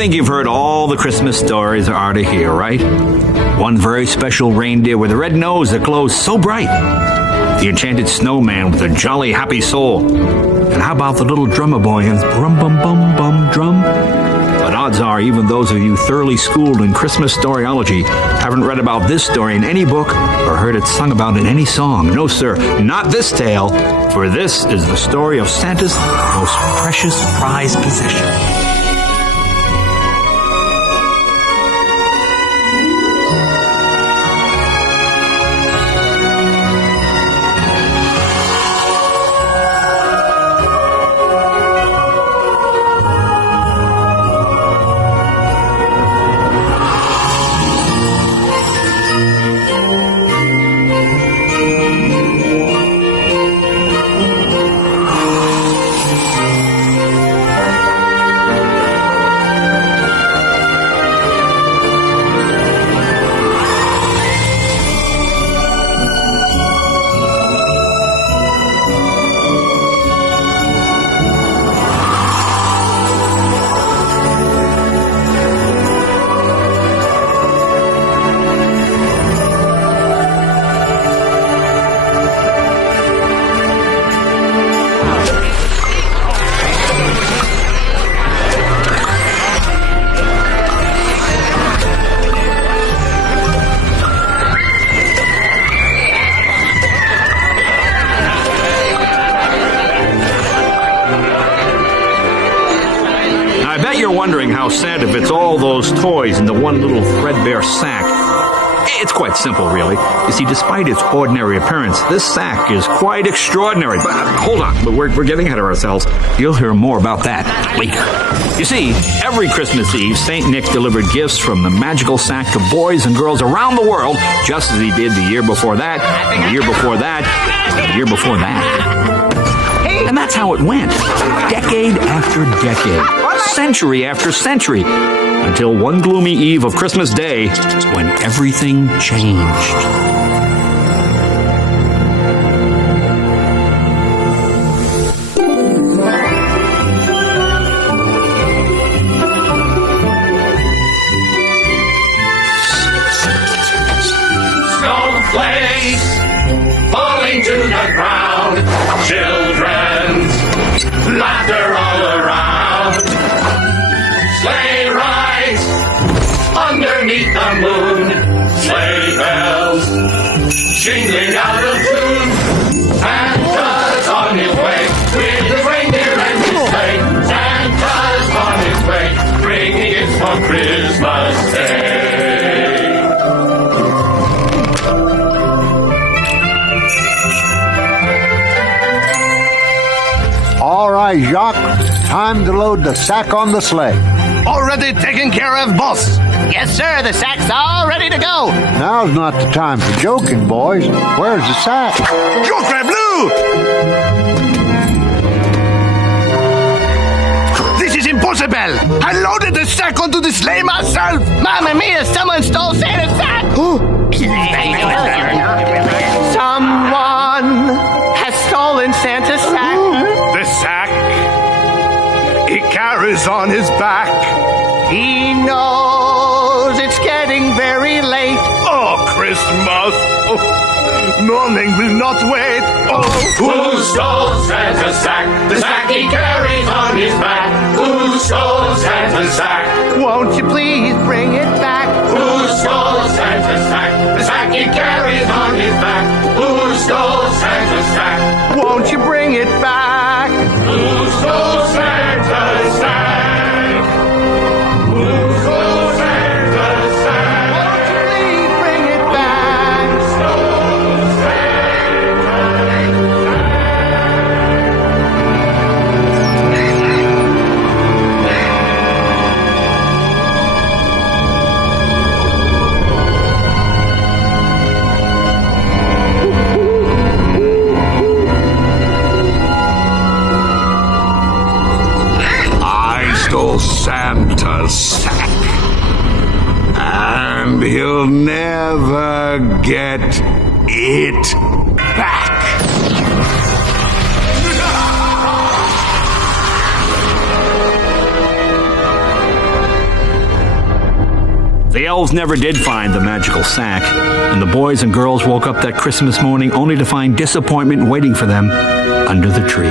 think you've heard all the Christmas stories there are to hear, right? One very special reindeer with a red nose that glows so bright. The enchanted snowman with a jolly, happy soul. And how about the little drummer boy and his brum-bum-bum-bum drum? But odds are even those of you thoroughly schooled in Christmas storyology haven't read about this story in any book or heard it sung about in any song. No, sir, not this tale, for this is the story of Santa's most precious prized possession. Wondering how Santa fits all those toys into one little threadbare sack. It's quite simple, really. You see, despite its ordinary appearance, this sack is quite extraordinary. But hold on, but we're getting ahead of ourselves. You'll hear more about that later. You see, every Christmas Eve, St. Nick delivered gifts from the magical sack to boys and girls around the world, just as he did the year before that, and the year before that, and the year before that. And that's how it went, decade after decade, century after century, until one gloomy eve of Christmas Day when everything changed. Snowflakes falling to the ground, children's laughter all around. Sleigh rides underneath the moon, sleigh bells jingling out of tune. Santa's on his way with his reindeer and his sleigh. Santa's on his way, bringing gifts for Christmas Day. All right, Jacques, time to load the sack on the sleigh. Already taken care of, boss. Yes, sir, the sack's all ready to go. Now's not the time for joking, boys. Where's the sack? Joffre Blue! This is impossible. I loaded the sack onto the sleigh myself. Mamma mia, someone stole Santa's sack. Someone has stolen Santa's sack. The sack he carries on his back. He knows it's getting very late. Oh, Christmas! Oh, morning will not wait. Oh, who stole Santa's sack? The sack he carries on his back. Who stole Santa's sack? Won't you please bring it back? Who stole Santa's sack? The sack he carries on his back. Who stole Santa's sack? Won't you bring it back? Who stole Santa's sack? Who stole Santa's sack? Won't you please bring it back? Who stole Santa's stole Santa's sack, and he'll never get it back. The elves never did find the magical sack, and the boys and girls woke up that Christmas morning only to find disappointment waiting for them under the tree.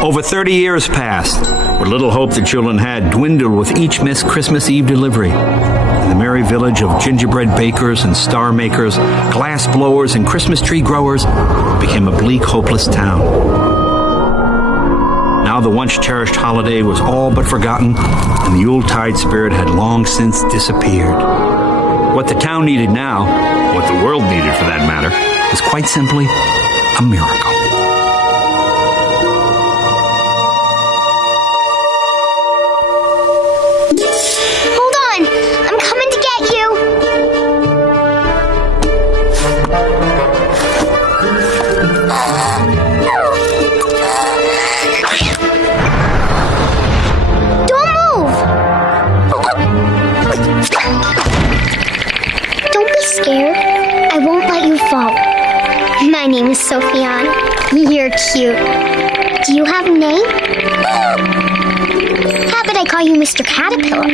Over 30 years passed. What little hope the children had dwindled with each missed Christmas Eve delivery. And the merry village of gingerbread bakers and star makers, glass blowers and Christmas tree growers became a bleak, hopeless town. Now the once cherished holiday was all but forgotten, and the Yuletide spirit had long since disappeared. What the town needed now, what the world needed for that matter, was quite simply a miracle. Hold on! I'm coming to get you! Don't move! Don't be scared. I won't let you fall. My name is Sophiane. You're cute. Do you have a name? How about I call you Mr. Caterpillar?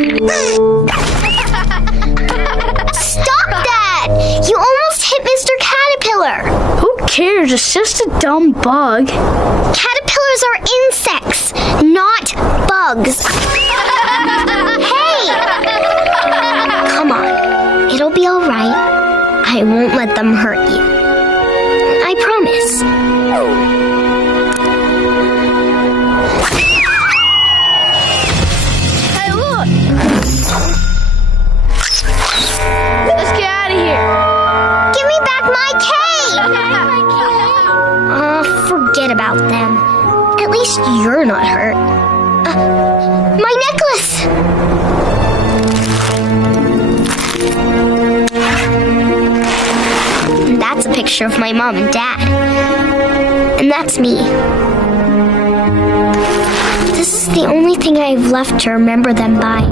Stop that! You almost hit Mr. Caterpillar! Who cares? It's just a dumb bug. Caterpillars are insects, not bugs. Hey! Come on. It'll be all right. I won't let them hurt you. I promise. Hey, look! Let's get out of here. Give me back my cake! Forget about them. At least you're not hurt. My necklace! That's a picture of my mom and dad. And that's me. This is the only thing I've left to remember them by.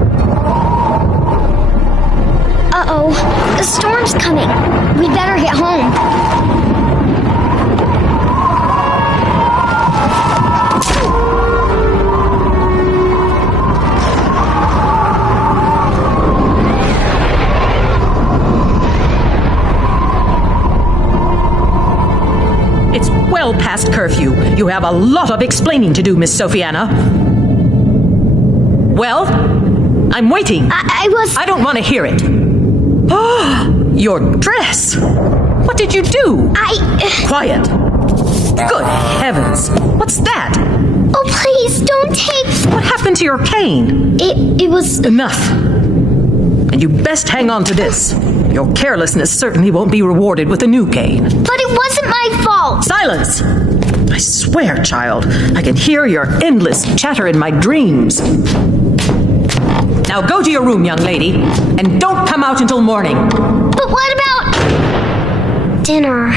Uh-oh, the storm's coming. We better get home. It's well past curfew. You have a lot of explaining to do, Miss Sophiana. Well, I'm waiting. I don't want to hear it. Oh, your dress. What did you do? Quiet. Good heavens. What's that? Oh, please, don't take... What happened to your cane? It was... Enough. And you best hang on to this. Your carelessness certainly won't be rewarded with a new cane. But it wasn't my fault. Silence! I swear, child, I can hear your endless chatter in my dreams. Now go to your room, young lady, and don't come out until morning. But what about... dinner?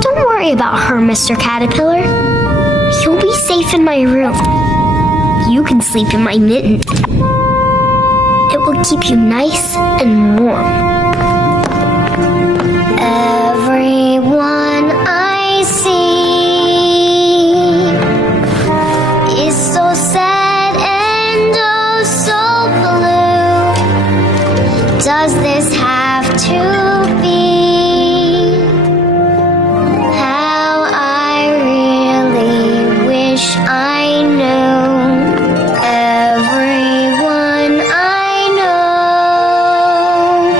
Don't worry about her, Mr. Caterpillar. You'll be safe in my room. You can sleep in my mitten. It will keep you nice and warm. Everyone I see is so sad and oh so blue. Does this have to be? How I really wish I knew. Everyone I know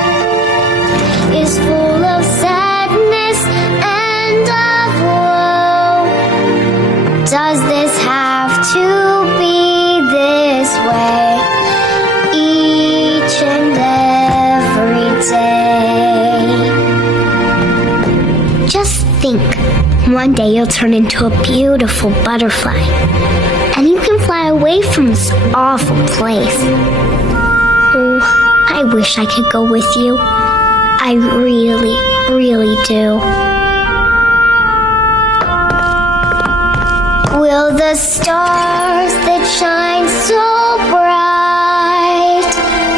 is full of sadness and of woe. Does this have to be this way each and every day? Just think, one day you'll turn into a beautiful butterfly, and you can fly away from this awful place. Oh, I wish I could go with you. I really, really do. Will the stars that shine so bright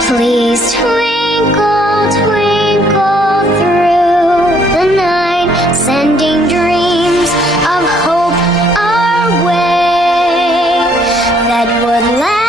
please twinkle, twinkle through the night, sending dreams of hope our way that would last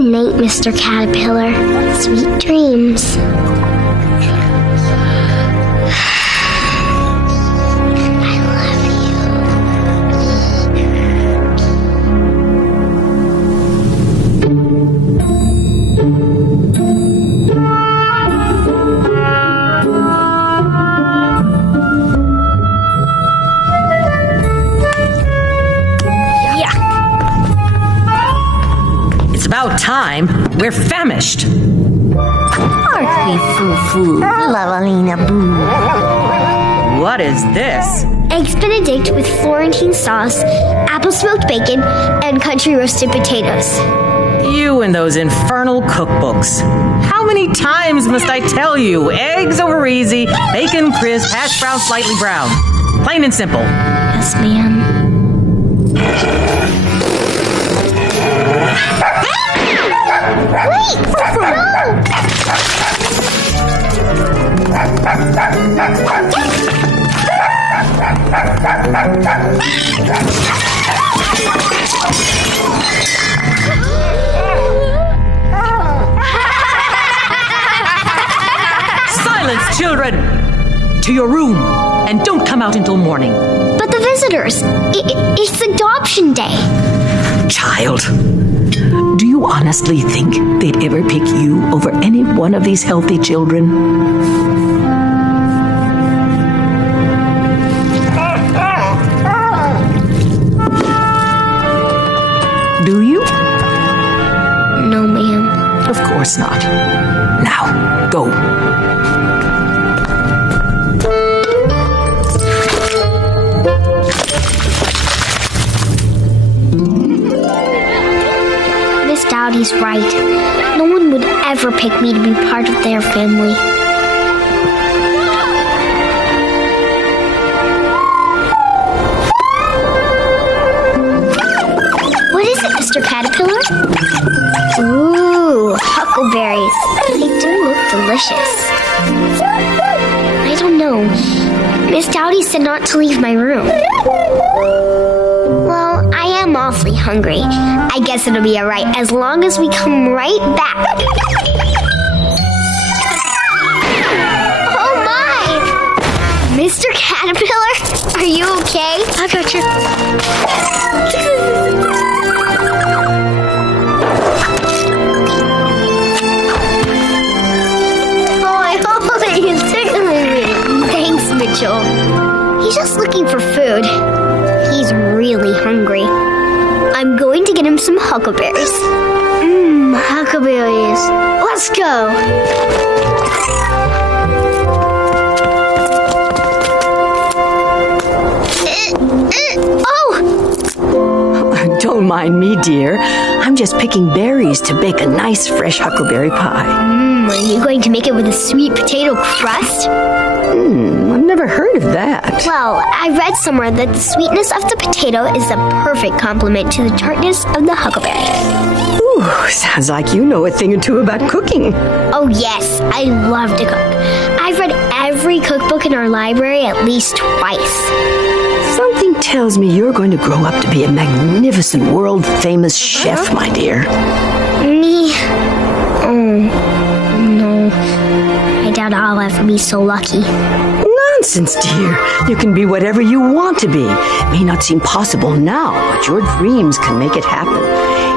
Good night, Mr. Caterpillar. Sweet dreams. I love you. It's about time. We're famished. Aren't we, Foo-Foo? Lavalina Boo. What is this? Eggs Benedict with Florentine sauce, apple smoked bacon, and country roasted potatoes. You and those infernal cookbooks. How many times must I tell you? Eggs over easy, bacon crisp, hash brown slightly brown. Plain and simple. Yes, ma'am. Wait! No! Silence, children! To your room, and don't come out until morning. But the visitors, it's adoption day. Child, do you honestly think they'd ever pick you over any one of these healthy children? Do you? No, ma'am. Of course not. Now, go. Miss Dowdy's right. No one would ever pick me to be part of their family. What is it, Mr. Caterpillar? Ooh, huckleberries. They do look delicious. I don't know. Miss Dowdy said not to leave my room. Well, I am awfully hungry. I guess it'll be alright as long as we come right back. Oh my! Mr. Caterpillar, are you okay? I got you. He's tickling me. Thanks, Mitchell. He's just looking for food. He's really hungry. I'm going to get him some huckleberries. Huckleberries. Let's go. Oh! Don't mind me, dear. I'm just picking berries to bake a nice fresh huckleberry pie. Are you going to make it with a sweet potato crust? I've never heard of that. Well, I read somewhere that the sweetness of the potato is a perfect complement to the tartness of the huckleberry. Ooh, sounds like you know a thing or two about cooking. Oh yes, I love to cook. I've read every cookbook in our library at least twice. Something tells me you're going to grow up to be a magnificent, world-famous chef, my dear. Me? Oh, no. I doubt I'll ever be so lucky. Nonsense, dear. You can be whatever you want to be. It may not seem possible now, but your dreams can make it happen.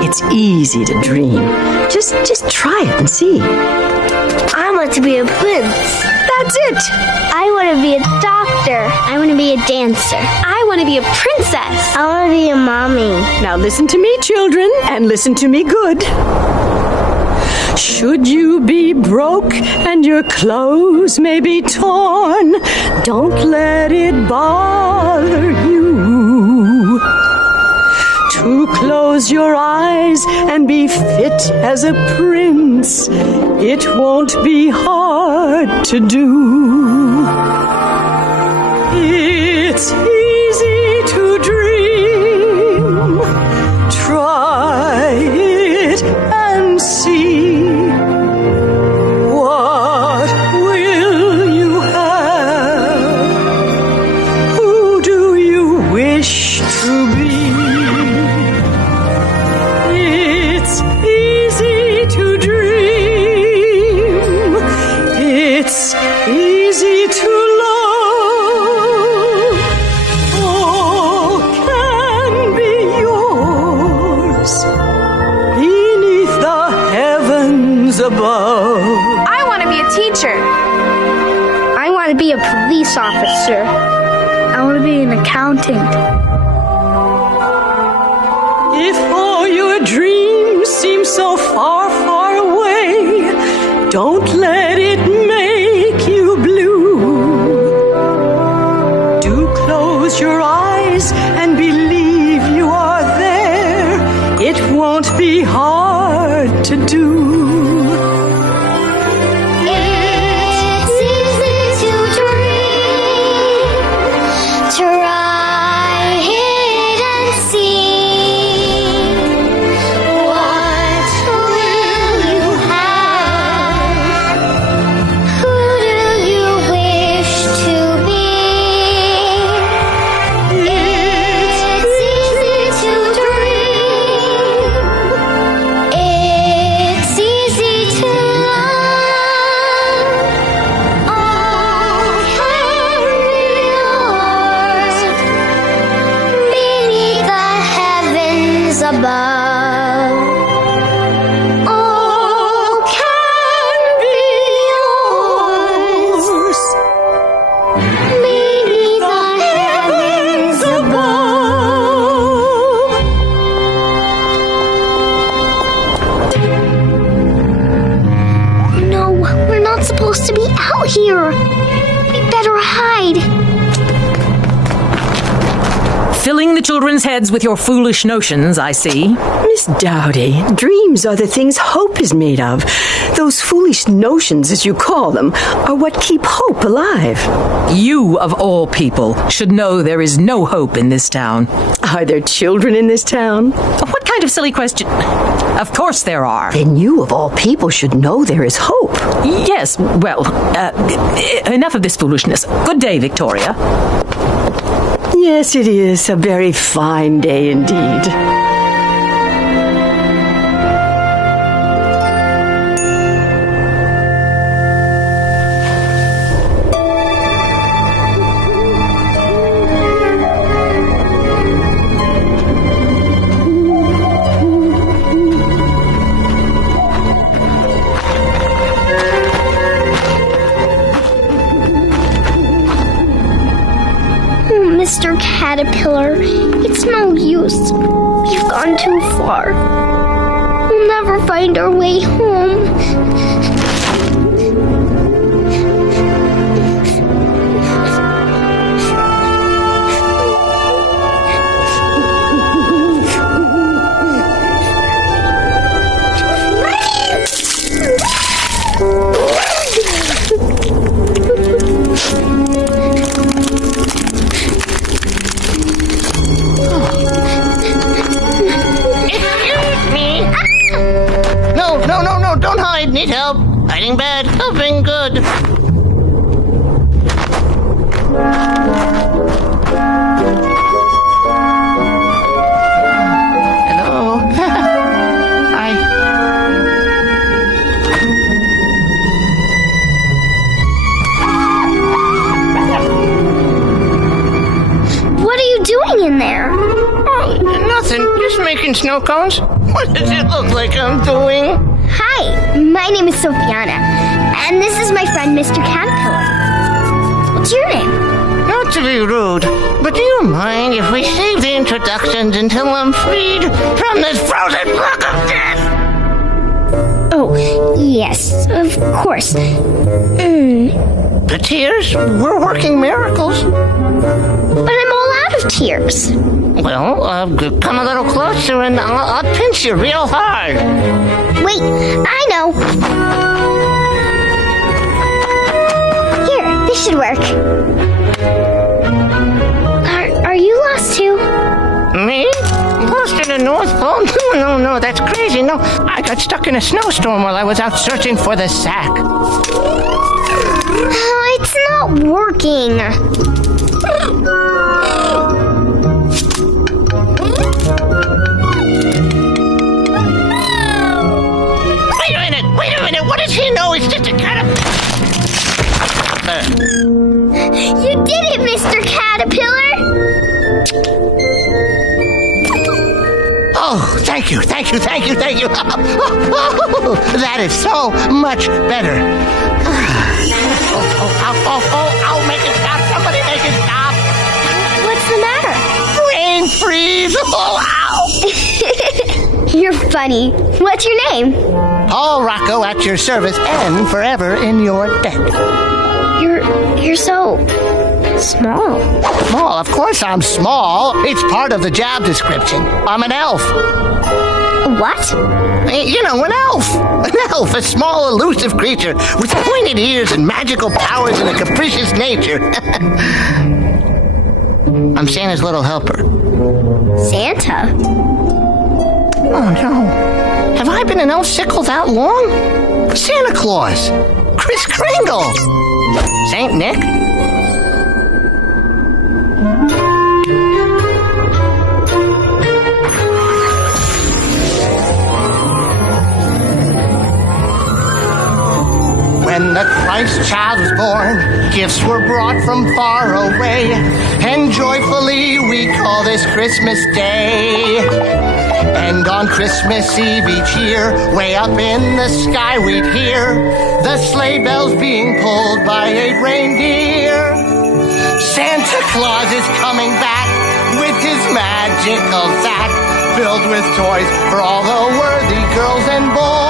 It's easy to dream. Just try it and see. I want to be a prince. That's it. I want to be a doctor. I want to be a dancer. I want to be a princess. I want to be a mommy. Now listen to me, children, and listen to me good. Should you be broke and your clothes may be torn, don't let it bother you. To close your eyes and be fit as a prince, it won't be hard to do. It's easy to dream. Try it and see. What will you have? Who do you wish to be? It's easy If all your dreams seem so far, far away, don't let it make you blue. Do close your eyes and believe you are there. It won't be hard to do. It's easy to dream. Try it and see. What will you have? Who do you wish to be? It's easy to dream. It's easy to love. All can be yours beneath the heavens above. All can be yours beneath the heavens above. No, we're not supposed to be out here. We better hide. Filling the children's heads with your foolish notions, I see. Miss Dowdy, dreams are the things hope is made of. Those foolish notions, as you call them, are what keep hope alive. You, of all people, should know there is no hope in this town. Are there children in this town? What kind of silly question? Of course there are. Then you, of all people, should know there is hope. Yes, well, enough of this foolishness. Good day, Victoria. Yes, it is a very fine day indeed. Mr. Caterpillar, it's no use. We've gone too far. We'll never find our way home. No, don't hide. Need help. Hiding bad, helping good. Hello. Hi. What are you doing in there? Oh, nothing. Just making snow cones. What does it look like I'm doing? Hi, my name is Sophiana, and this is my friend Mr. Caterpillar. What's your name? Not to be rude, but do you mind if we save the introductions until I'm freed from this frozen block of death? Oh, yes, of course. The tears? We're working miracles. But I'm all out of tears. Well, come a little closer and I'll pinch you real hard. Wait, I know. Here, this should work. Are you lost too? Me? Lost in the North Pole? No, that's crazy. No, I got stuck in a snowstorm while I was out searching for the sack. It's not working. Wait a minute, what does he know? It's just a caterpillar. You did it, Mr. Caterpillar! Oh, thank you. That is so much better. I'll make it stop. Somebody make it stop. What's the matter? You're funny. What's your name? Paul Rocco at your service and forever in your debt. You're so small. Small, of course I'm small. It's part of the job description. I'm an elf. What? You know, an elf. An elf, a small, elusive creature with pointed ears and magical powers and a capricious nature. I'm Santa's little helper. Santa? Oh, no. Have I been an elf-sickle that long? Santa Claus. Kris Kringle. Saint Nick. When the Christ child was born, gifts were brought from far away, and joyfully we call this Christmas Day. And on Christmas Eve each year, way up in the sky we'd hear the sleigh bells being pulled by 8 reindeer. Santa Claus is coming back with his magical sack filled with toys for all the worthy girls and boys.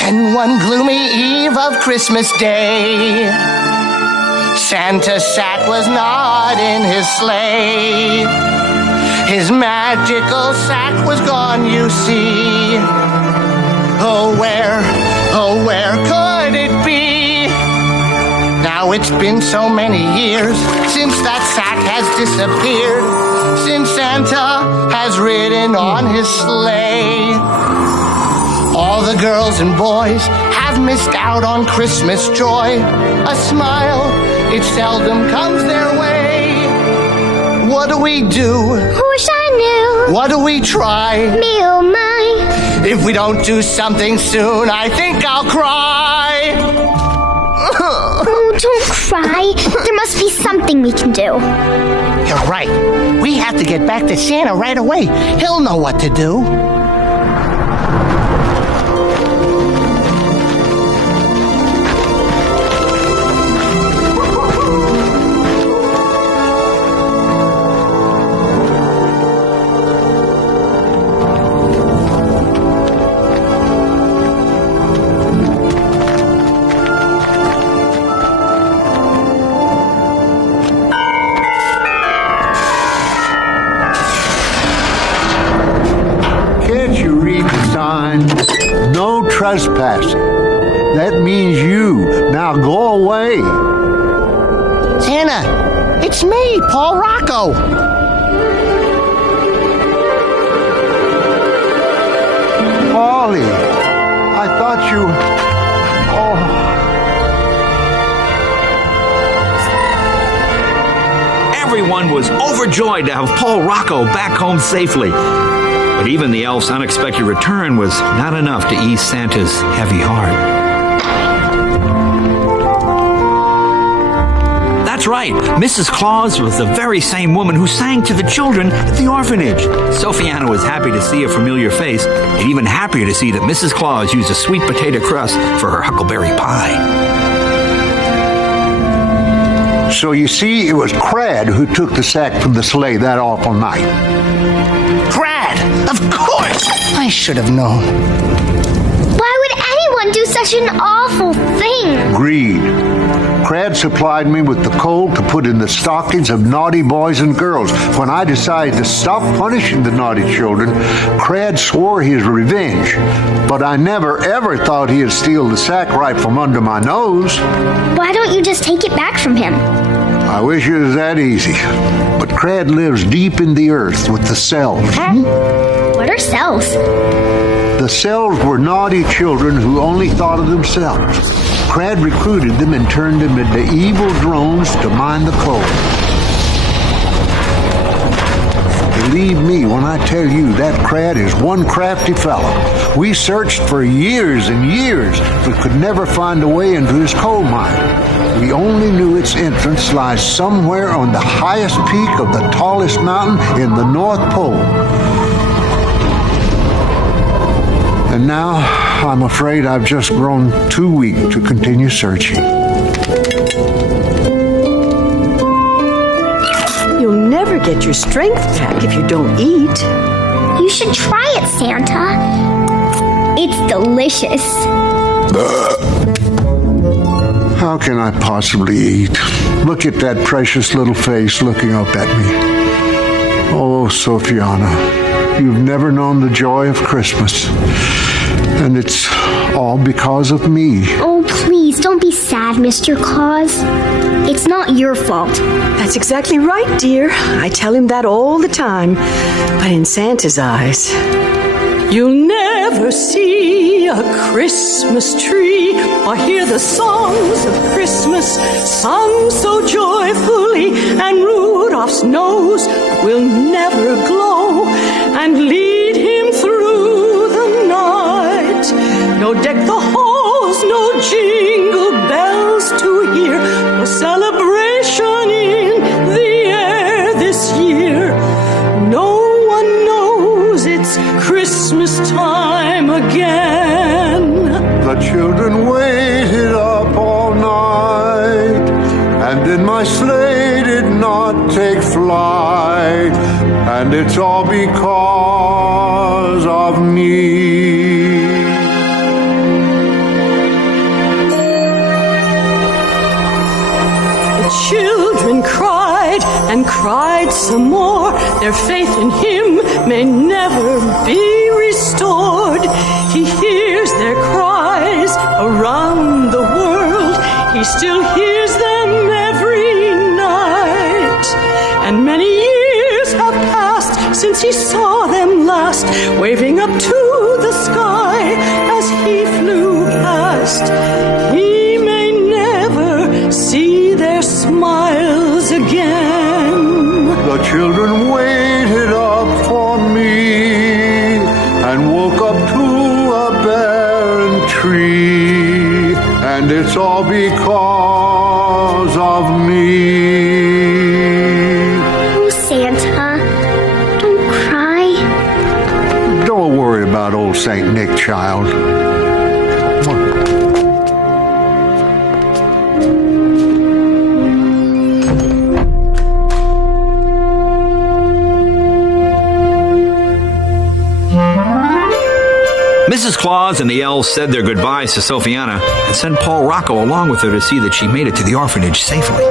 Then one gloomy eve of Christmas Day, Santa sat was not in his sleigh. His magical sack was gone, you see. Oh, where could it be? Now it's been so many years since that sack has disappeared, since Santa has ridden on his sleigh. All the girls and boys have missed out on Christmas joy. A smile, it seldom comes their way. What do we do? Wish I knew. What do we try? Me, oh my. If we don't do something soon, I think I'll cry. Oh, don't cry. There must be something we can do. You're right. We have to get back to Santa right away. He'll know what to do. No trespassing. That means you. Now go away. Santa, it's me, Paul Rocco. Polly, I thought you... Oh. Everyone was overjoyed to have Paul Rocco back home safely. But even the elf's unexpected return was not enough to ease Santa's heavy heart. That's right, Mrs. Claus was the very same woman who sang to the children at the orphanage. Sophiana was happy to see a familiar face, and even happier to see that Mrs. Claus used a sweet potato crust for her huckleberry pie. So you see, it was Crad who took the sack from the sleigh that awful night. Crad! Of course! I should have known. Why would anyone do such an awful thing? Greed. Crad supplied me with the coal to put in the stockings of naughty boys and girls. When I decided to stop punishing the naughty children, Crad swore his revenge. But I never ever thought he'd steal the sack right from under my nose. Why don't you just take it back from him? I wish it was that easy. But Crad lives deep in the earth with the cells. What are cells? The cells were naughty children who only thought of themselves. Crad recruited them and turned them into evil drones to mine the coal. Believe me when I tell you that Crad is one crafty fellow. We searched for years and years, but could never find a way into his coal mine. We only knew its entrance lies somewhere on the highest peak of the tallest mountain in the North Pole. And now, I'm afraid I've just grown too weak to continue searching. You'll never get your strength back if you don't eat. You should try it, Santa. It's delicious. How can I possibly eat? Look at that precious little face looking up at me. Oh, Sophiana, you've never known the joy of Christmas. And it's all because of me. Oh, please, don't be sad, Mr. Claus. It's not your fault. That's exactly right, dear. I tell him that all the time. But in Santa's eyes, you'll never see a Christmas tree or hear the songs of Christmas sung so joyfully, and Rudolph's nose will never glow and lead him through the night. No deck the halls, no jingle bells to hear, no celebration in the air this year. No one knows it's Christmas time again. The children waited up all night, and then my sleigh did not take flight, and it's all because of me. The children cried and cried some more. Their faith in him may never be restored. He hears their cries around the world. He still hears them every night. And many years have passed since he saw them last, waving up to the sky as he flew past. He may never see their smiles again. The children waited up for me and woke up to a barren tree, and it's all because of me. Oh, Santa, don't cry. Don't worry about old Saint Nick, child. Mrs. Claus and the elves said their goodbyes to Sophiana and sent Paul Rocco along with her to see that she made it to the orphanage safely.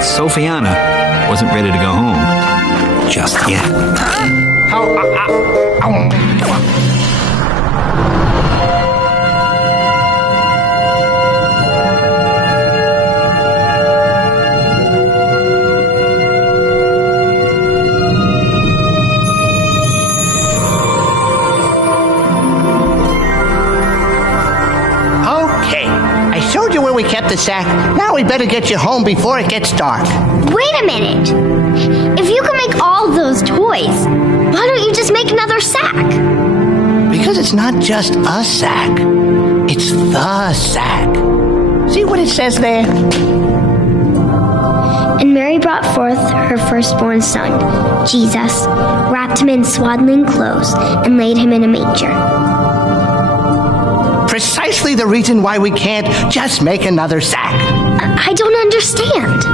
Sophiana wasn't ready to go home just yet. Where we kept the sack. Now we better get you home before it gets dark. Wait a minute. If you can make all those toys, why don't you just make another sack? Because it's not just a sack. It's the sack. See what it says there? And Mary brought forth her firstborn son, Jesus, wrapped him in swaddling clothes, and laid him in a manger. Precisely the reason why we can't just make another sack. I don't understand.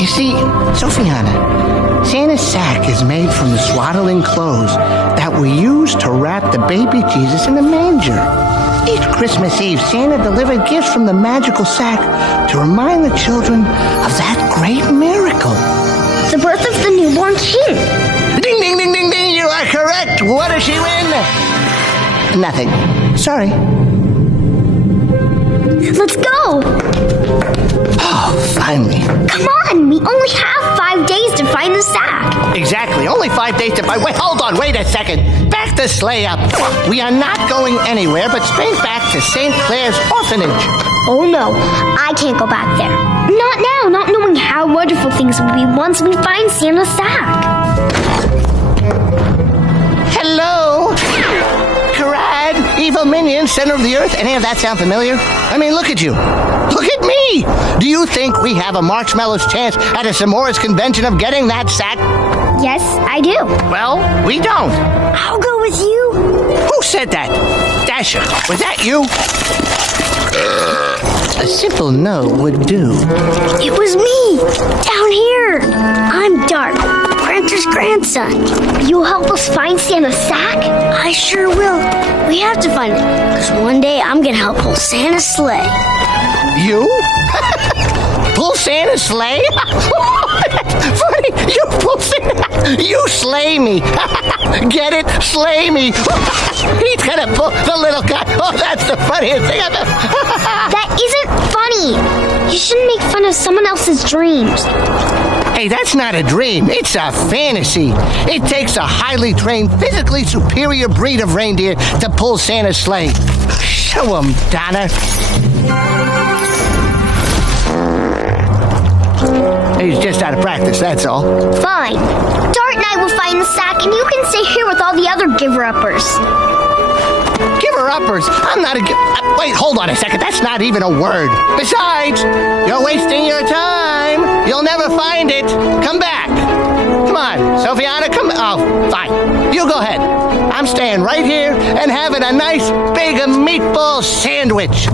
You see, Sophiana, Santa's sack is made from the swaddling clothes that we use to wrap the baby Jesus in the manger. Each Christmas Eve, Santa delivered gifts from the magical sack to remind the children of that great miracle. The birth of the newborn king. Ding, ding, ding, ding, ding, you are correct. What does she win? Nothing. Sorry. Let's go. Oh, finally. Come on, we only have 5 days to find the sack. Exactly. Only 5 days to find. Wait, hold on. Wait a second. Back the sleigh up. We are not going anywhere but straight back to St. Clair's orphanage. Oh no, I can't go back there. Not now, not knowing how wonderful things will be once we find Santa's sack. Hello? Karad, evil minion, center of the earth. Any of that sound familiar? I mean, look at you. Look at me. Do you think we have a marshmallow's chance at a S'mores convention of getting that sack? Yes, I do. Well, we don't. I'll go with you. Who said that? Dasher, was that you? A simple no would do. It was me, down here. I'm Dart, Prancer's grandson. You'll help us find Santa's sack? I sure will. We have to find it, because one day I'm going to help pull Santa's sleigh. You? Pull Santa's sleigh? Funny, you pull Santa. You slay me. Get it? Slay me. He's gonna pull the little guy. Oh, that's the funniest thing I've ever. That isn't funny. You shouldn't make fun of someone else's dreams. Hey, that's not a dream. It's a fantasy. It takes a highly trained, physically superior breed of reindeer to pull Santa's sleigh. Show him, Donna. He's just out of practice, that's all. Fine. Dart and I will find the sack, and you can stay here with all the other giver-uppers. Giver-uppers? I'm not a wait, hold on a second. That's not even a word. Besides, you're wasting your time. You'll never find it. Come back. Come on, Sophiana, come. Oh, fine. You go ahead. I'm staying right here and having a nice big meatball sandwich.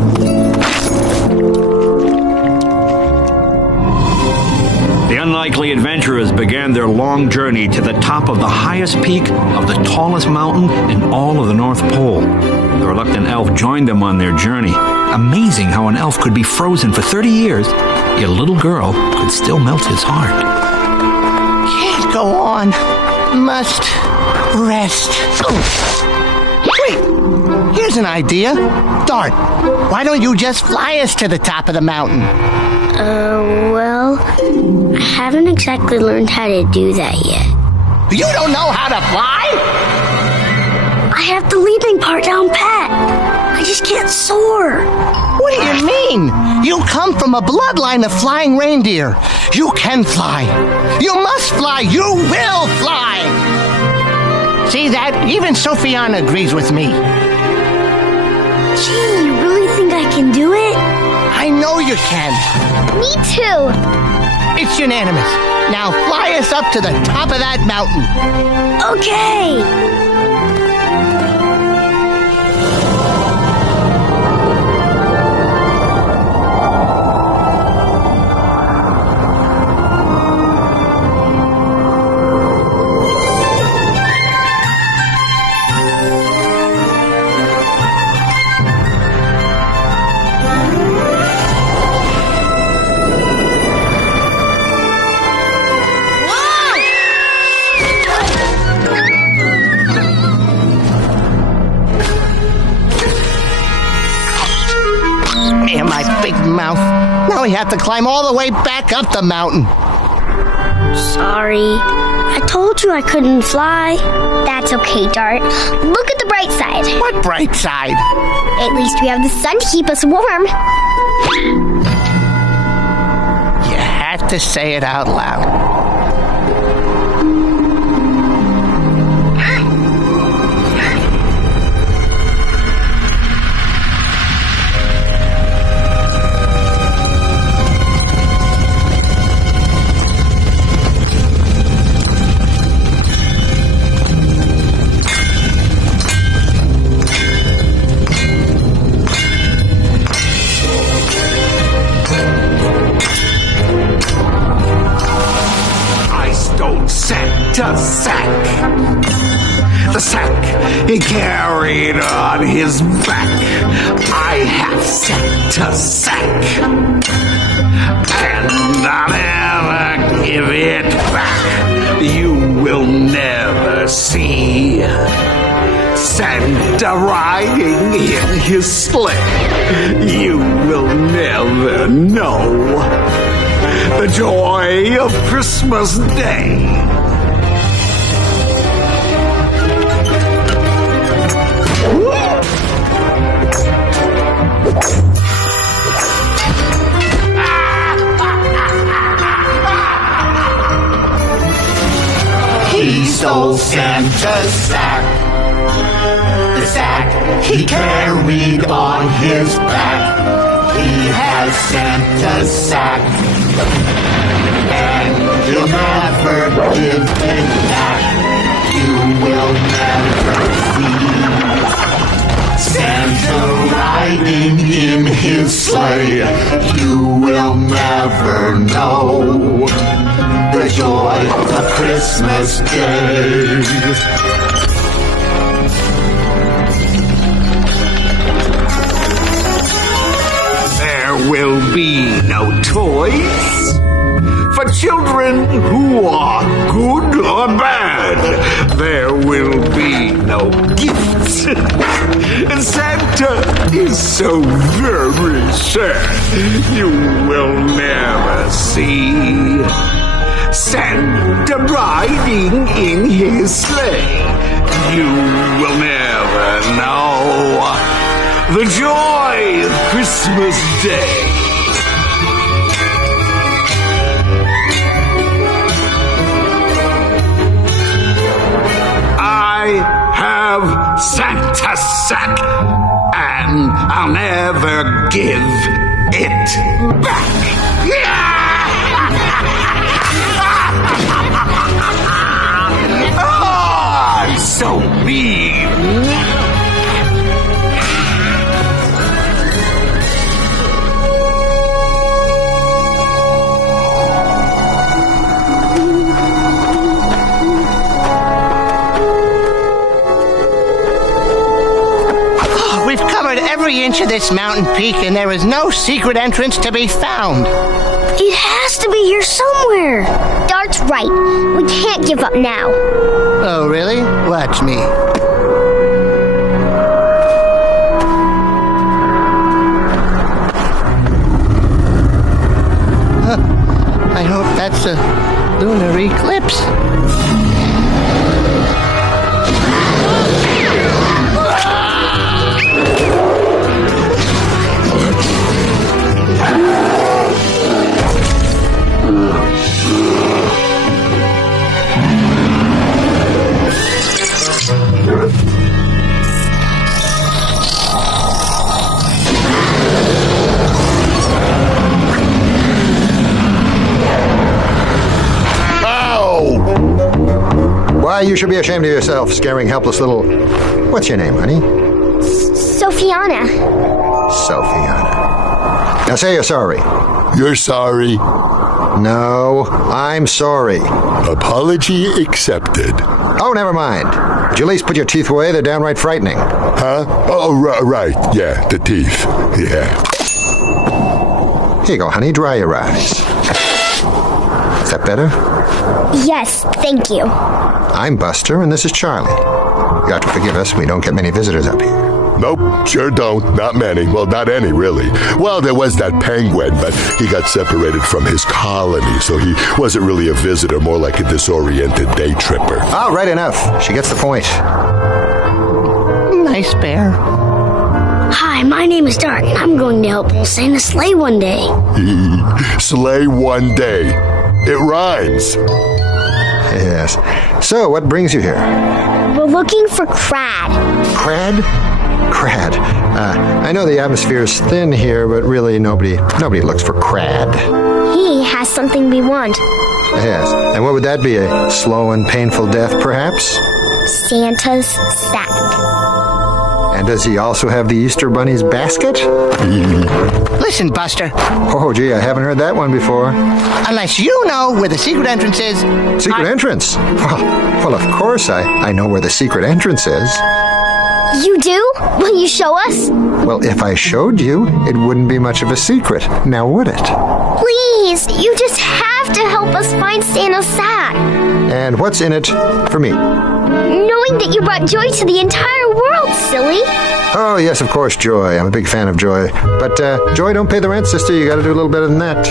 The unlikely adventurers began their long journey to the top of the highest peak of the tallest mountain in all of the North Pole. The reluctant elf joined them on their journey. Amazing how an elf could be frozen for 30 years, yet a little girl could still melt his heart. Can't go on. Must rest. Wait, here's an idea. Dart, why don't you just fly us to the top of the mountain? Well, I haven't exactly learned how to do that yet. You don't know how to fly? I have the leaping part down pat. I just can't soar. What do you mean? You come from a bloodline of flying reindeer. You can fly. You must fly. You will fly. See that? Even Sophiana agrees with me. Gee, you really think I can do it? I know you can. Me too. It's unanimous. Now fly us up to the top of that mountain. Okay. Man, my big mouth. Now we have to climb all the way back up the mountain. Sorry. I told you I couldn't fly. That's okay, Dart. Look at the bright side. What bright side? At least we have the sun to keep us warm. You had to say it out loud. Santa's sack. The sack he carried on his back. I have Santa's sack, and I'll never give it back. You will never see Santa riding in his sleigh. You will never know the joy of Christmas Day. He stole Santa's sack, the sack he carried on his back. He has Santa's sack, and he'll never give it back. You will never see Santa riding in his sleigh. You will never know the joy of Christmas Day. There will be no toys for children who are good or bad. There will be no gifts. Santa is so very sad. You will never see Santa riding in his sleigh. You will never know the joy of Christmas Day. I have Santa sack, and I'll never give it back. I'm so mean. We've covered every inch of this mountain peak, and there is no secret entrance to be found. It has to be here somewhere. Dart's right. We can't give up now. Oh, really? Watch me. I hope that's a lunar eclipse. Why, you should be ashamed of yourself, scaring helpless little... What's your name, honey? Sophiana. Sophiana. Now say you're sorry. You're sorry. No, I'm sorry. Apology accepted. Oh, never mind. Would you at least put your teeth away? They're downright frightening. Huh? Oh, right. Yeah, the teeth. Yeah. Here you go, honey. Dry your eyes. Is that better? Yes, thank you. I'm Buster, and this is Charlie. You have to forgive us. We don't get many visitors up here. Nope, sure don't. Not many. Well, not any, really. Well, there was that penguin, but he got separated from his colony, so he wasn't really a visitor, more like a disoriented day tripper. Oh, right enough. She gets the point. Nice bear. Hi, my name is Dart, and I'm going to help Santa sleigh one day. Slay one day. It rhymes. Yes. So, what brings you here? We're looking for Crad. Crad? Crad. I know the atmosphere is thin here, but really nobody looks for Crad. He has something we want. Yes. And what would that be? A slow and painful death, perhaps? Santa's sack. And does he also have the Easter Bunny's basket? Listen, Buster. Oh, gee, I haven't heard that one before. Unless you know where the secret entrance is... Secret entrance? Well, of course I know where the secret entrance is. You do? Will you show us? Well, if I showed you, it wouldn't be much of a secret, now would it? Please, you just have to help us find Santa's sack. And what's in it for me? Knowing that you brought joy to the entire world, silly. Oh, yes, of course, joy. I'm a big fan of joy. But joy don't pay the rent, sister. You gotta do a little better than that.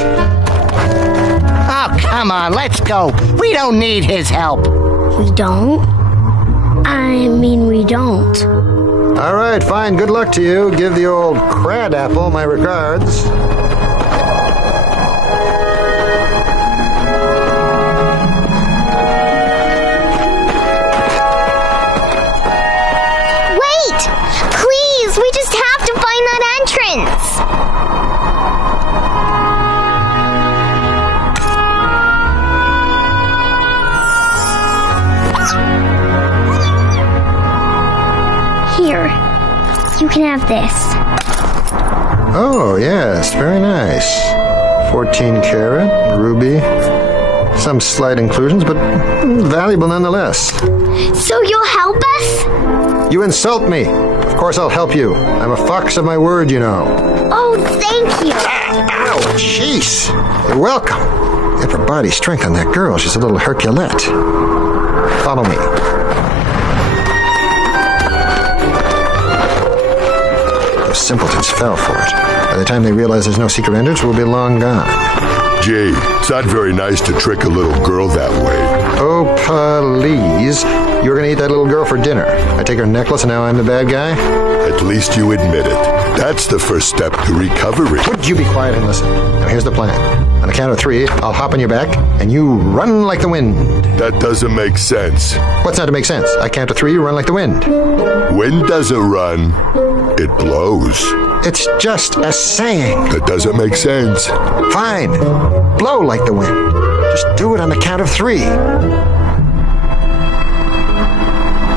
Oh, come on, let's go. We don't need his help. We don't? I mean, we don't. All right, fine. Good luck to you. Give the old crad apple my regards. Wait! Please, we just have to find that entrance. Here, you can can have this. Oh, yes, very nice. 14 karat, ruby. Some slight inclusions, but valuable nonetheless. So you'll help us? You insult me. Of course I'll help you. I'm a fox of my word, you know. Oh, thank you. Ow, jeez. You're welcome. Upper body strength on that girl. She's a little Herculette. Follow me. Those simpletons fell for it. By the time they realize there's no secret entrance, we'll be long gone. Gee, it's not very nice to trick a little girl that way. Oh, please. You were going to eat that little girl for dinner. I take her necklace and now I'm the bad guy? At least you admit it. That's the first step to recovery. Would you be quiet and listen? Now here's the plan. On the count of 3, I'll hop on your back and you run like the wind. That doesn't make sense. What's not to make sense? I count to 3, you run like the wind. Wind doesn't run. It blows. It's just a saying. That doesn't make sense. Fine. Blow like the wind. Just do it on the count of 3.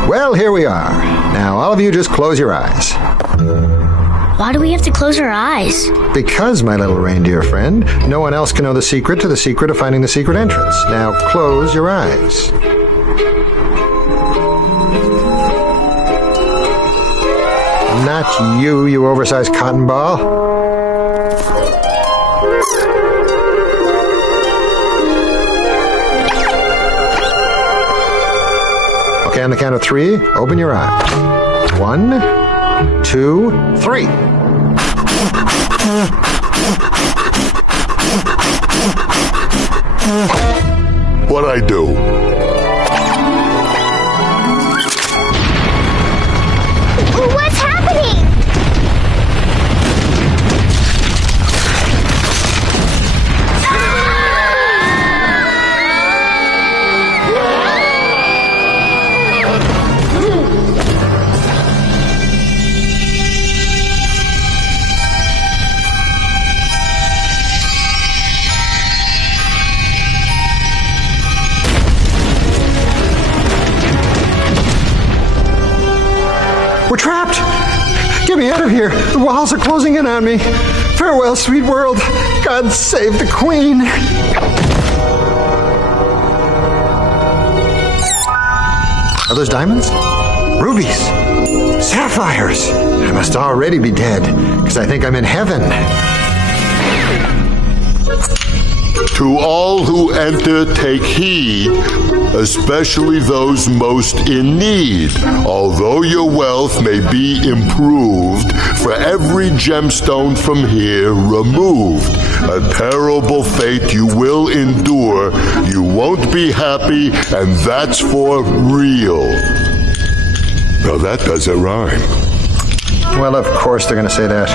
Well, here we are. Now, all of you just close your eyes. Why do we have to close our eyes? Because, my little reindeer friend, no one else can know the secret to the secret of finding the secret entrance. Now, close your eyes. Not you, you oversized cotton ball. Okay, on the count of 3, open your eyes. 1, 2, 3. What'd I do? What's happening? We're trapped! Get me out of here! The walls are closing in on me! Farewell, sweet world! God save the Queen! Are those diamonds? Rubies! Sapphires! I must already be dead, because I think I'm in heaven. To all who enter, take heed, especially those most in need. Although your wealth may be improved, for every gemstone from here removed, a terrible fate you will endure. You won't be happy, and that's for real. Now that doesn't rhyme. Well, of course they're going to say that.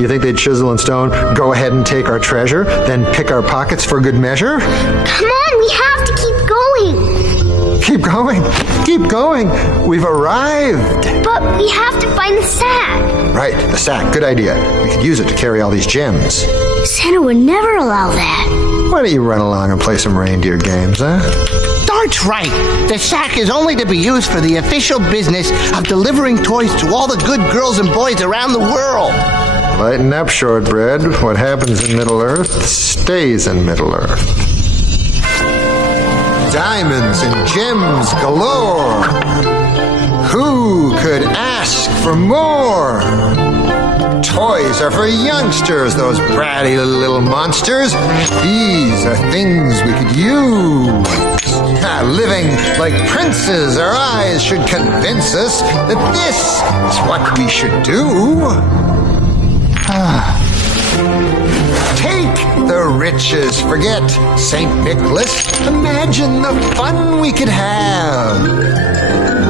You think they'd chisel in stone, go ahead and take our treasure, then pick our pockets for good measure? Come on, we have to keep going. Keep going. Keep going. We've arrived. But we have to find the sack. Right, the sack. Good idea. We could use it to carry all these gems. Santa would never allow that. Why don't you run along and play some reindeer games, huh? Dart's right. The sack is only to be used for the official business of delivering toys to all the good girls and boys around the world. Lighten up, shortbread. What happens in Middle-earth stays in Middle-earth. Diamonds and gems galore. Who could ask for more? Toys are for youngsters, those bratty little monsters. These are things we could use. Living like princes, our eyes should convince us that this is what we should do. Take the riches, forget St. Nicholas. Imagine the fun we could have.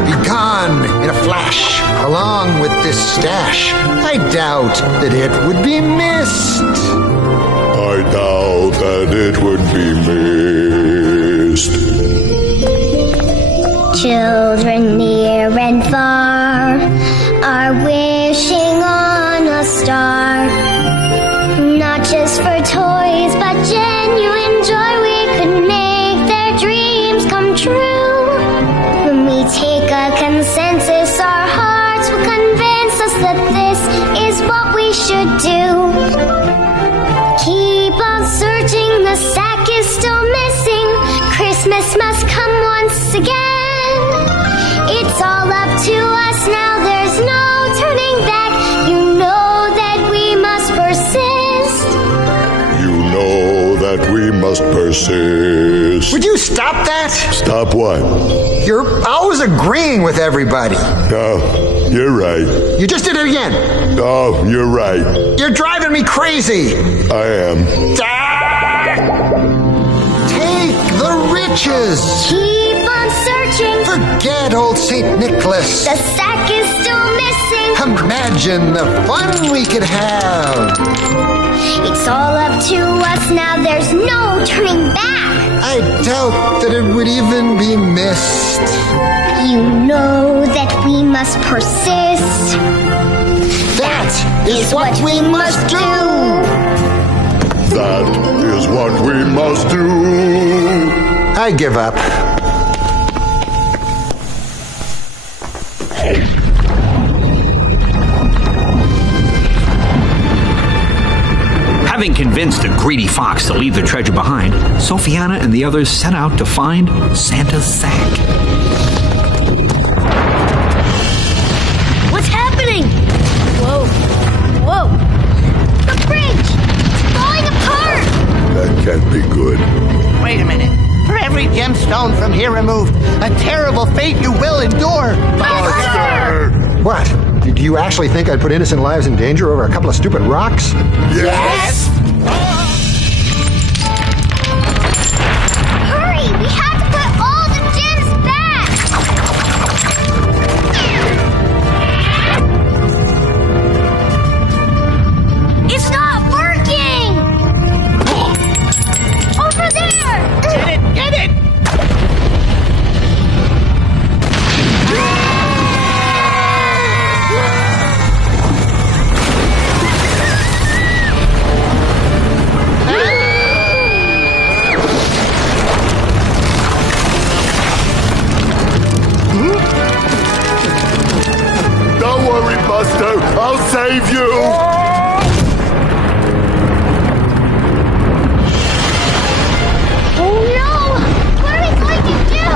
Be gone in a flash, along with this stash. I doubt that it would be missed. I doubt that it would be missed. Children near and far are wishing on a star. Not just for toys, but genuine joy. We could make their dreams come true. When we take a consensus, our hearts will convince us that this we must persist. Would you stop that? Stop what? You're always agreeing with everybody. Oh, you're right. You just did it again. Oh, you're right. You're driving me crazy. I am. Take the riches. Keep on searching. Forget old St. Nicholas. The sack is still missing. Imagine the fun we could have. It's all up to us now. There's no turning back. I doubt that it would even be missed. You know that we must persist. That is what we must do. That is what we must do. I give up. Having convinced a greedy fox to leave the treasure behind, Sophiana and the others set out to find Santa's sack. What's happening? Whoa. Whoa. The bridge! It's falling apart! That can't be good. Wait a minute. For every gemstone from here removed, a terrible fate you will endure. What? Do you actually think I'd put innocent lives in danger over a couple of stupid rocks? Yes! Hurry! We have to put all the gems back! It's not working! Over there! Get it! Get it! Don't worry, Buster. I'll save you. Oh no! What are we going to do?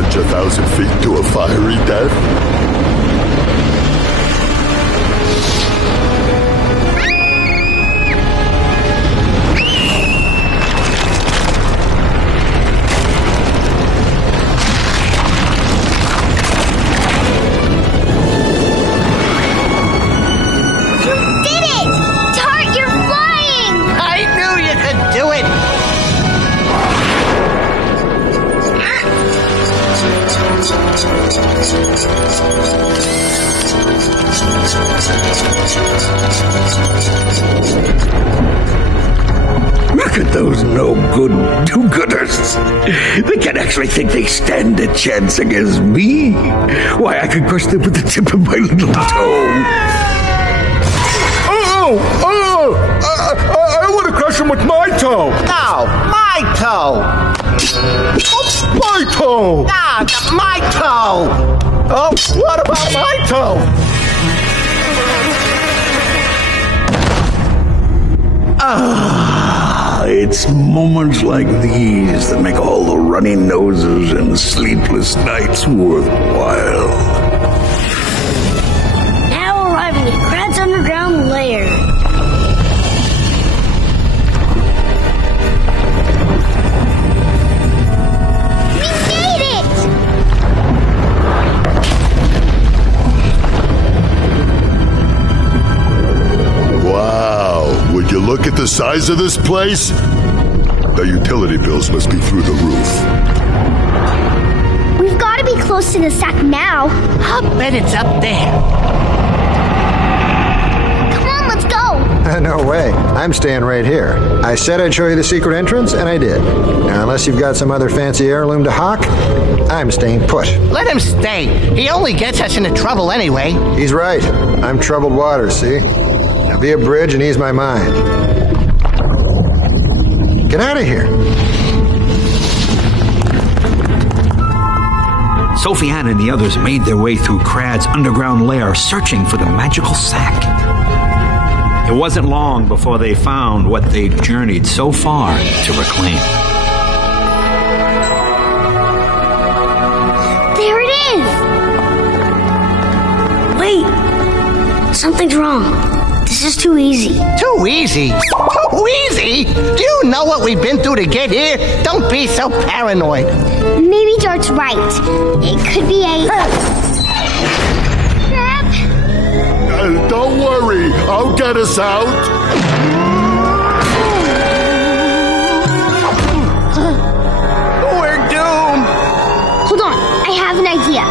Punch 1,000 feet to a fiery death. Did it! Tart, you're flying! I knew you could do it! Look at those no-good do-gooders. They can't actually think they stand a chance against me. Why, I could crush them with the tip of my little toe. I want to crush him with my toe. No, my toe! My toe. Ah, my toe! Oh, what about my toe? It's moments like these that make all the runny noses and sleepless nights worthwhile. Now arriving at Krat's underground lair. We made it! Wow. Would you look at the size of this place? The utility bills must be through the roof. We've got to be close to the sack now. I'll bet it's up there. Come on, let's go! No way. I'm staying right here. I said I'd show you the secret entrance, and I did. Now, unless you've got some other fancy heirloom to hawk, I'm staying put. Let him stay. He only gets us into trouble anyway. He's right. I'm troubled waters, see? Now be a bridge and ease my mind. Get out of here. Sophiana and the others made their way through Krat's underground lair, searching for the magical sack. It wasn't long before they found what they'd journeyed so far to reclaim. There it is! Wait! Something's wrong. The This is too easy. Too easy? Too easy? Do you know what we've been through to get here? Don't be so paranoid. Maybe Dart's right. It could be a... trap. Don't worry, I'll get us out. We're doomed. Hold on, I have an idea.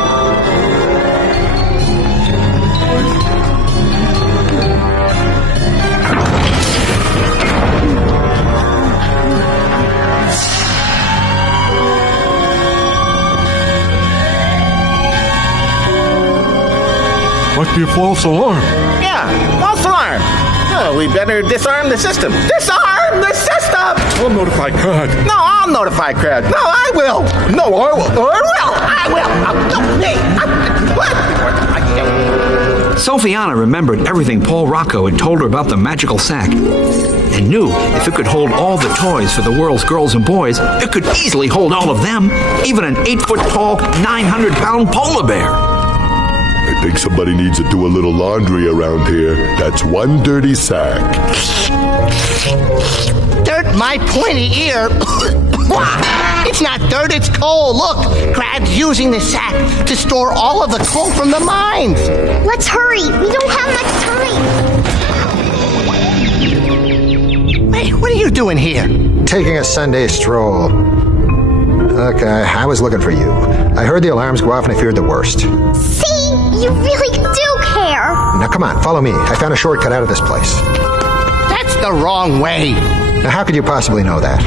Must be a false alarm. Yeah, false alarm. Oh, we better disarm the system. Disarm the system! I'll notify Crad. No, I'll notify Crad. No, I will. No, I will. I will. Sophiana remembered everything Paul Rocco had told her about the magical sack and knew if it could hold all the toys for the world's girls and boys, it could easily hold all of them, even an 8-foot-tall, 900-pound polar bear. I think somebody needs to do a little laundry around here. That's one dirty sack. Dirt my pointy ear. It's not dirt, it's coal. Look, Crad's using the sack to store all of the coal from the mines. Let's hurry. We don't have much time. Hey, what are you doing here? Taking a Sunday stroll. Okay, I was looking for you. I heard the alarms go off and I feared the worst. See? You really do care. Now come on, follow me. I found a shortcut out of this place. That's the wrong way. Now how could you possibly know that?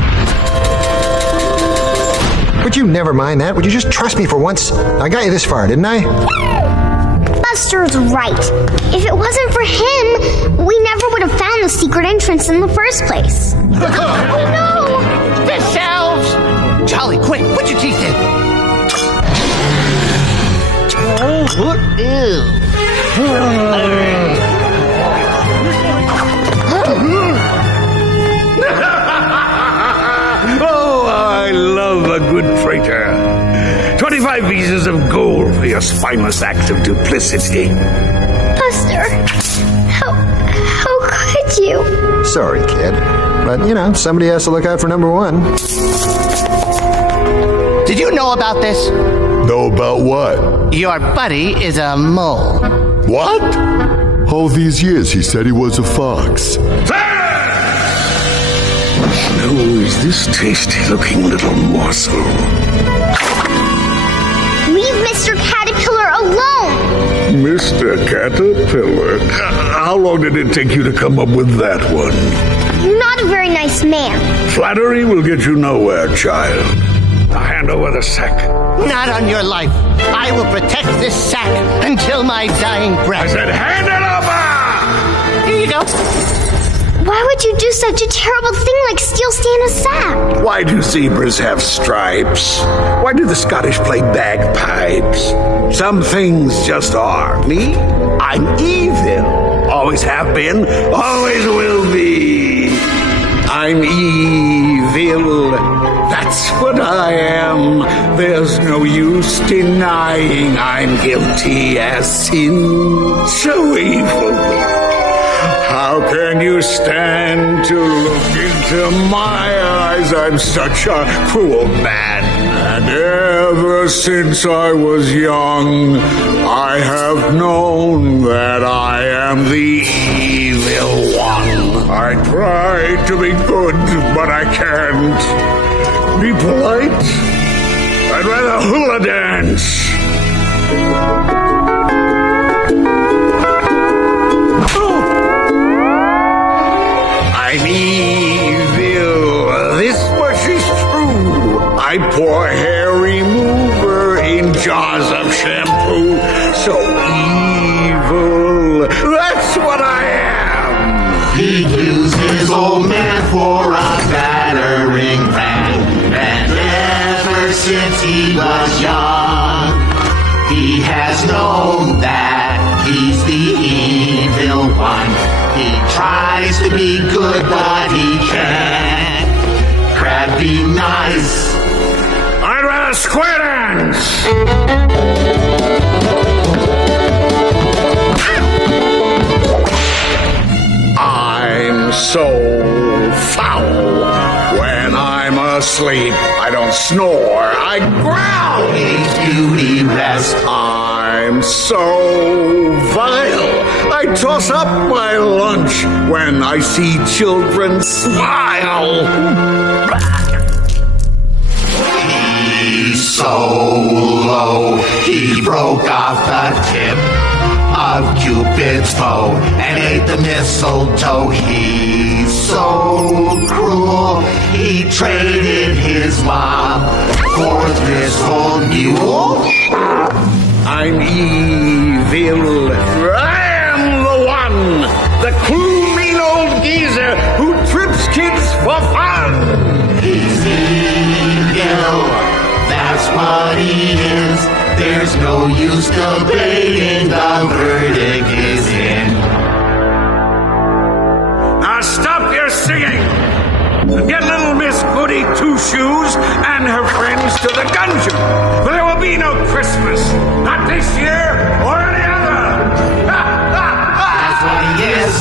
Would you never mind that? Would you just trust me for once? I got you this far, didn't I? Buster's right. If it wasn't for him, we never would have found the secret entrance in the first place. Oh no! The shelves! Charlie, quick, put your teeth in. Oh, I love a good traitor. 25 pieces of gold for your spineless act of duplicity. Buster, how could you? Sorry, kid. But, somebody has to look out for number one. Did you know about this? Know about what? Your buddy is a mole. What? All these years he said he was a fox. Who is this tasty-looking little morsel? Leave Mr. Caterpillar alone! Mr. Caterpillar? How long did it take you to come up with that one? You're not a very nice man. Flattery will get you nowhere, child. Now hand over the sack. Not on your life. I will protect this sack until my dying breath. I said hand it over! Here you go. Why would you do such a terrible thing like steal Santa's sack? Why do zebras have stripes? Why do the Scottish play bagpipes? Some things just are. Me? I'm evil. Always have been, always will be. I'm evil. That's what I am. There's no use denying I'm guilty as sin. So evil. How can you stand to look into my eyes? I'm such a cruel man. And ever since I was young, I have known that I am the evil one. I try to be good, but I can't. Be polite? I'd rather hula dance. I'm evil. This much is true. I pour hair remover in jars of shampoo. So evil. That's what I am. He used his old man for a battering ram. And ever since he was young, he has known that he's the evil one. He tries to be good, but he can't. Crab, be nice. I'd rather square dance. so foul. When I'm asleep, I don't snore, I growl. His beauty rests. I'm so vile. I toss up my lunch when I see children smile. He's so low, he broke off the tip of Cupid's bow and ate the mistletoe. He's so cruel, he traded his mom for this old mule. I'm evil. I am the one, the cruel, mean old geezer who trips kids for fun. He's evil, that's what he is. There's no use debating, the verdict is in. Now stop your singing and get little Miss Goody Two Shoes and her friends to the dungeon. For there will be no Christmas, not this year or any other. That's what he is.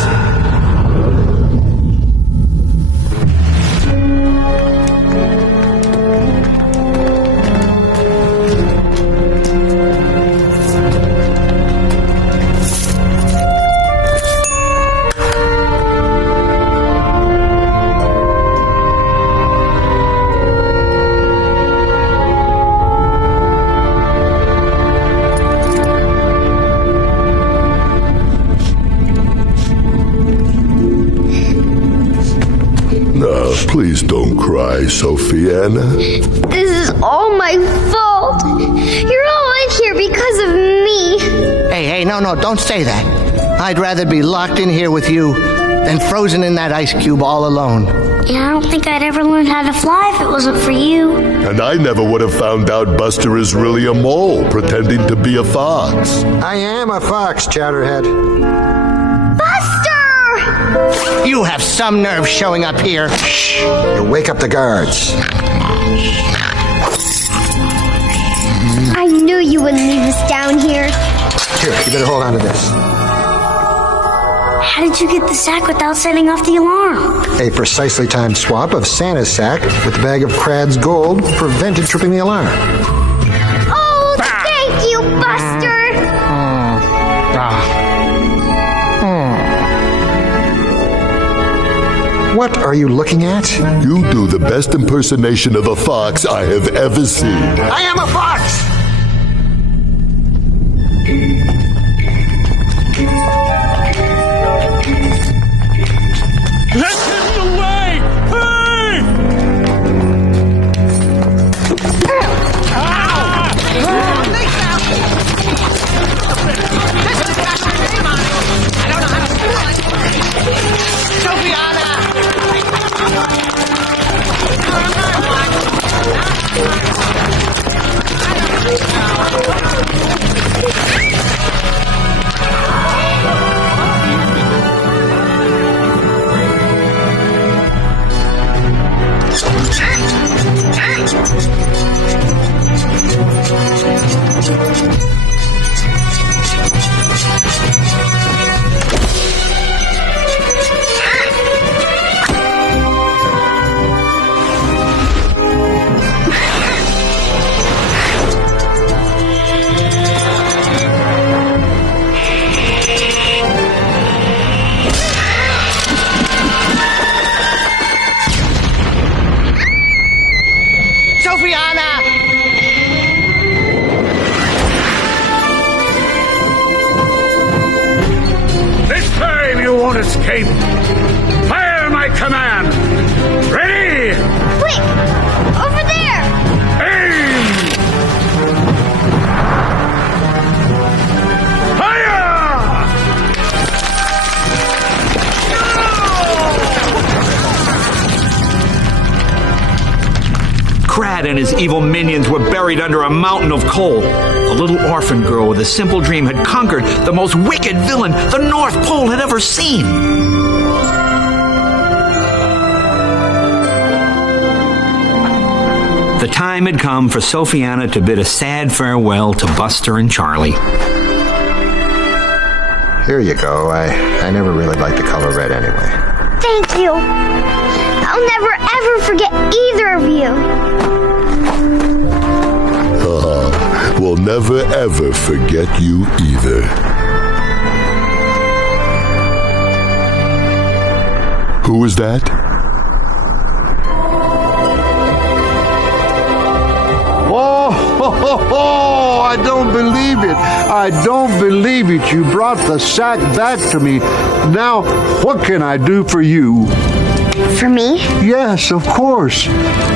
Please don't cry, Sophiana. This is all my fault. You're all in here because of me. Hey, no, don't say that. I'd rather be locked in here with you than frozen in that ice cube all alone. Yeah, I don't think I'd ever learn how to fly if it wasn't for you. And I never would have found out Buster is really a mole pretending to be a fox. I am a fox, Chatterhead. You have some nerve showing up here. Shh! You'll wake up the guards. I knew you wouldn't leave us down here. Here, you better hold on to this. How did you get the sack without setting off the alarm? A precisely timed swap of Santa's sack with a bag of Crad's gold prevented tripping the alarm. Oh, thank you, Buster! What are you looking at? You do the best impersonation of a fox I have ever seen. I am a fox! Let him away! Escape! Fire my command! Ready! Quick! Over there! Aim! Fire! Crad and his evil minions were buried under a mountain of coal. The little orphan girl with a simple dream had conquered the most wicked villain the North Pole had ever seen. The time had come for Sophiana to bid a sad farewell to Buster and Charlie. Here you go. I never really liked the color red anyway. Thank you. I'll never ever forget either of you. We'll never ever forget you either. Who was that? Oh, I don't believe it. I don't believe it. You brought the sack back to me. Now, what can I do for you? For me? Yes, of course.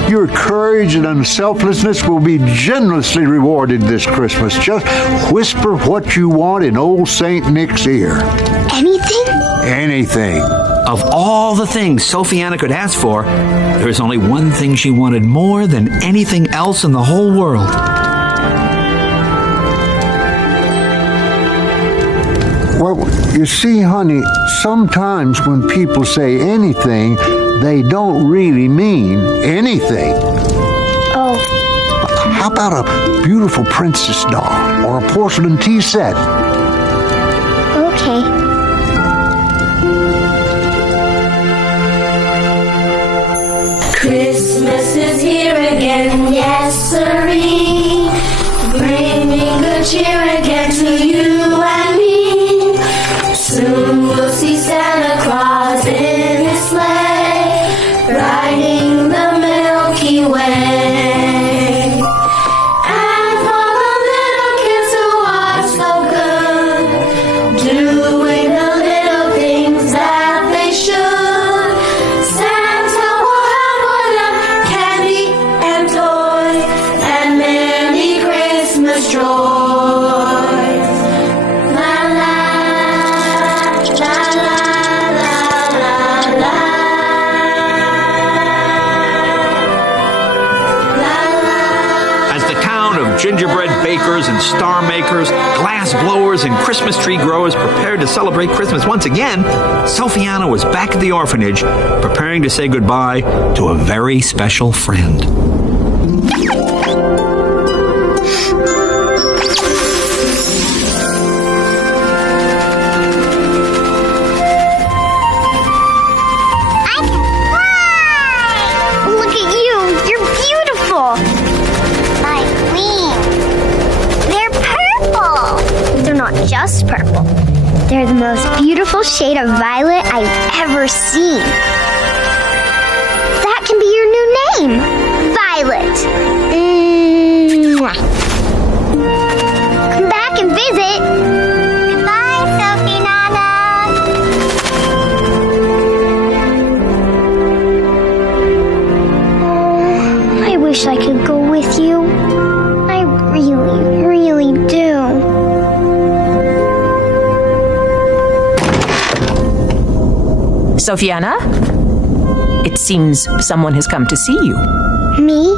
Your courage and unselflessness will be generously rewarded this Christmas. Just whisper what you want in old St. Nick's ear. Anything? Anything. Of all the things Sophiana could ask for, there's only one thing she wanted more than anything else in the whole world. Well, you see, honey, sometimes when people say anything, they don't really mean anything. Oh. How about a beautiful princess doll or a porcelain tea set? Okay. Christmas is here again, yes sirree, bringing good cheer again to you and me. Soon we'll see Santa Claus in his sleigh, riding the Milky Way. And for the little kids who are so good, doing the little things that they should, Santa will have for them candy and toys and many Christmas joys. La la la la la la la. As the town of gingerbread bakers and star makers, glass blowers, and Christmas tree growers prepared to celebrate Christmas once again, Sophiana was back at the orphanage, preparing to say goodbye to a very special friend. I can fly! Look at you. You're beautiful. My wings. They're purple. They're not just purple. They're the most beautiful shade of violet I've ever seen. That can be your new name. Violet. Mwah. Come back and visit. Goodbye, Sophie Nana. Oh, I wish I could go with you. I really, really do. Sophiana? It seems someone has come to see you. Me?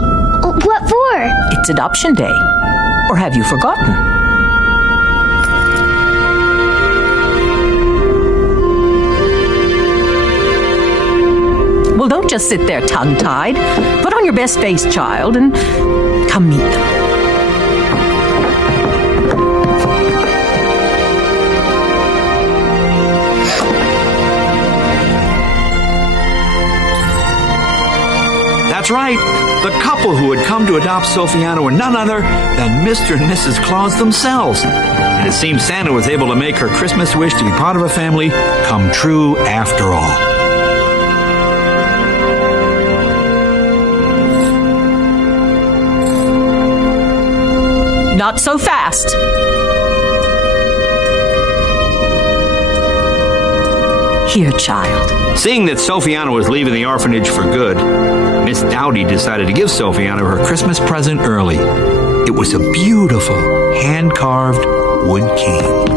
What for? It's adoption day. Or have you forgotten? Well, don't just sit there tongue-tied. Put on your best face, child, and come meet them. That's right. The couple who had come to adopt Sophiana were none other than Mr. and Mrs. Claus themselves. And it seems Santa was able to make her Christmas wish to be part of a family come true after all. Not so fast. Here, child. Seeing that Sophiana was leaving the orphanage for good, Miss Dowdy decided to give Sophiana her Christmas present early. It was a beautiful, hand-carved wood cane.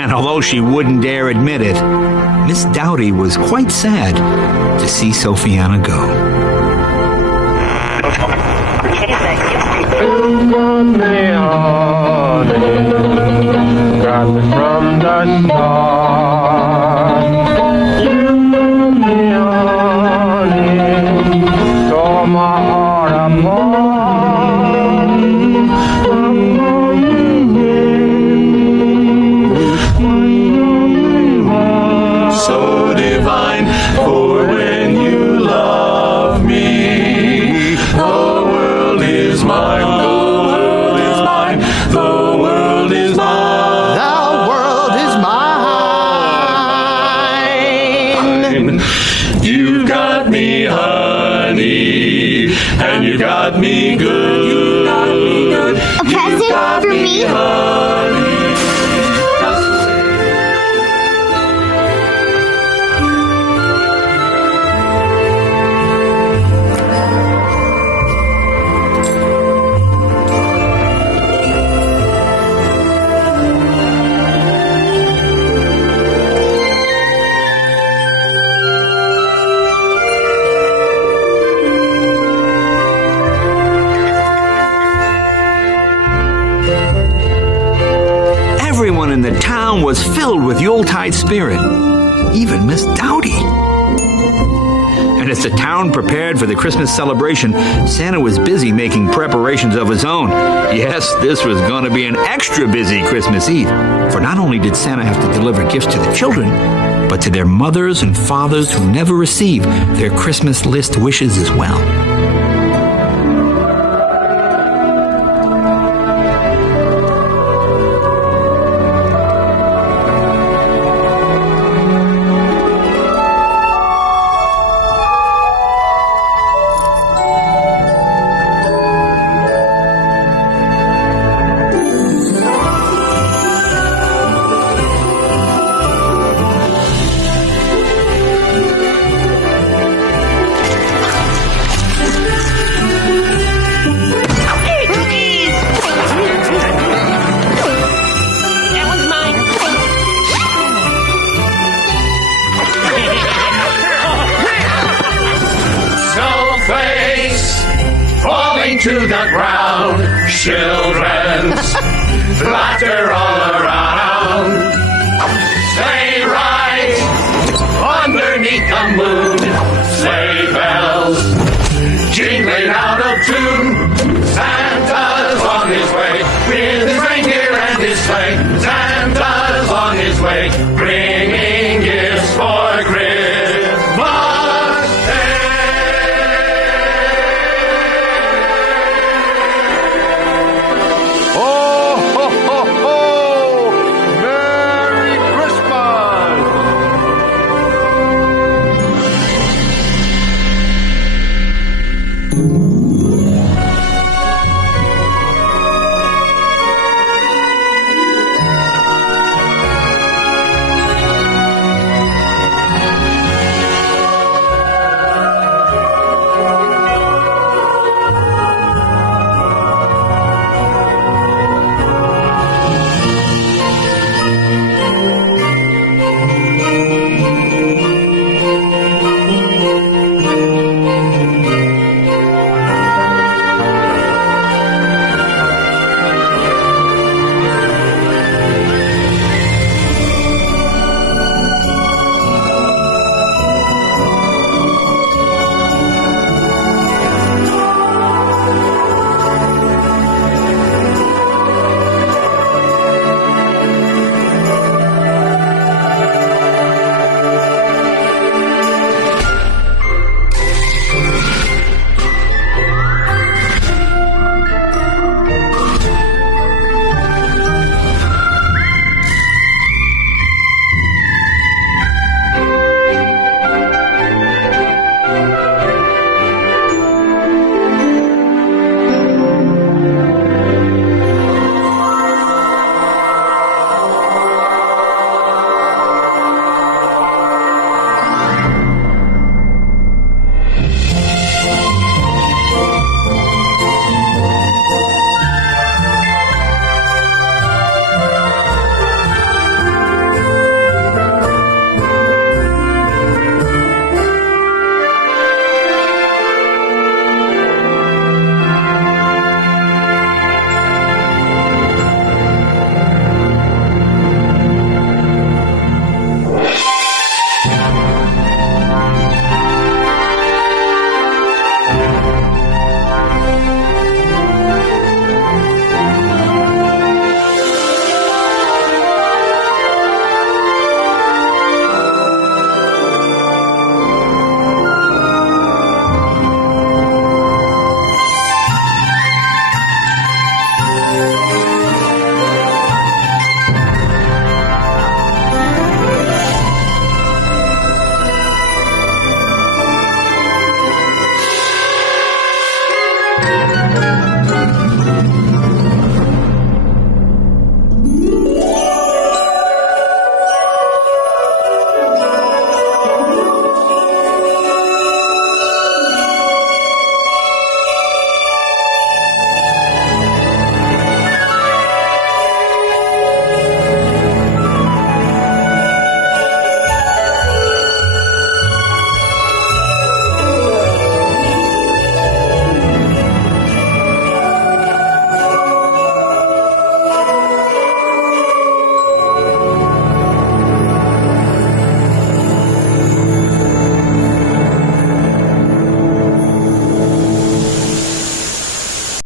And although she wouldn't dare admit it, Miss Dowdy was quite sad to see Sophiana go. From the stars, you me honey, tore my heart apart. You've got me, honey, and you got me good. A present for me? Everyone in the town was filled with Yuletide spirit, even Miss Dowdy. And as the town prepared for the Christmas celebration, Santa was busy making preparations of his own. Yes, this was going to be an extra busy Christmas Eve, for not only did Santa have to deliver gifts to the children, but to their mothers and fathers who never received their Christmas list wishes as well. To the ground, children's laughter all around. Stay right underneath the moon.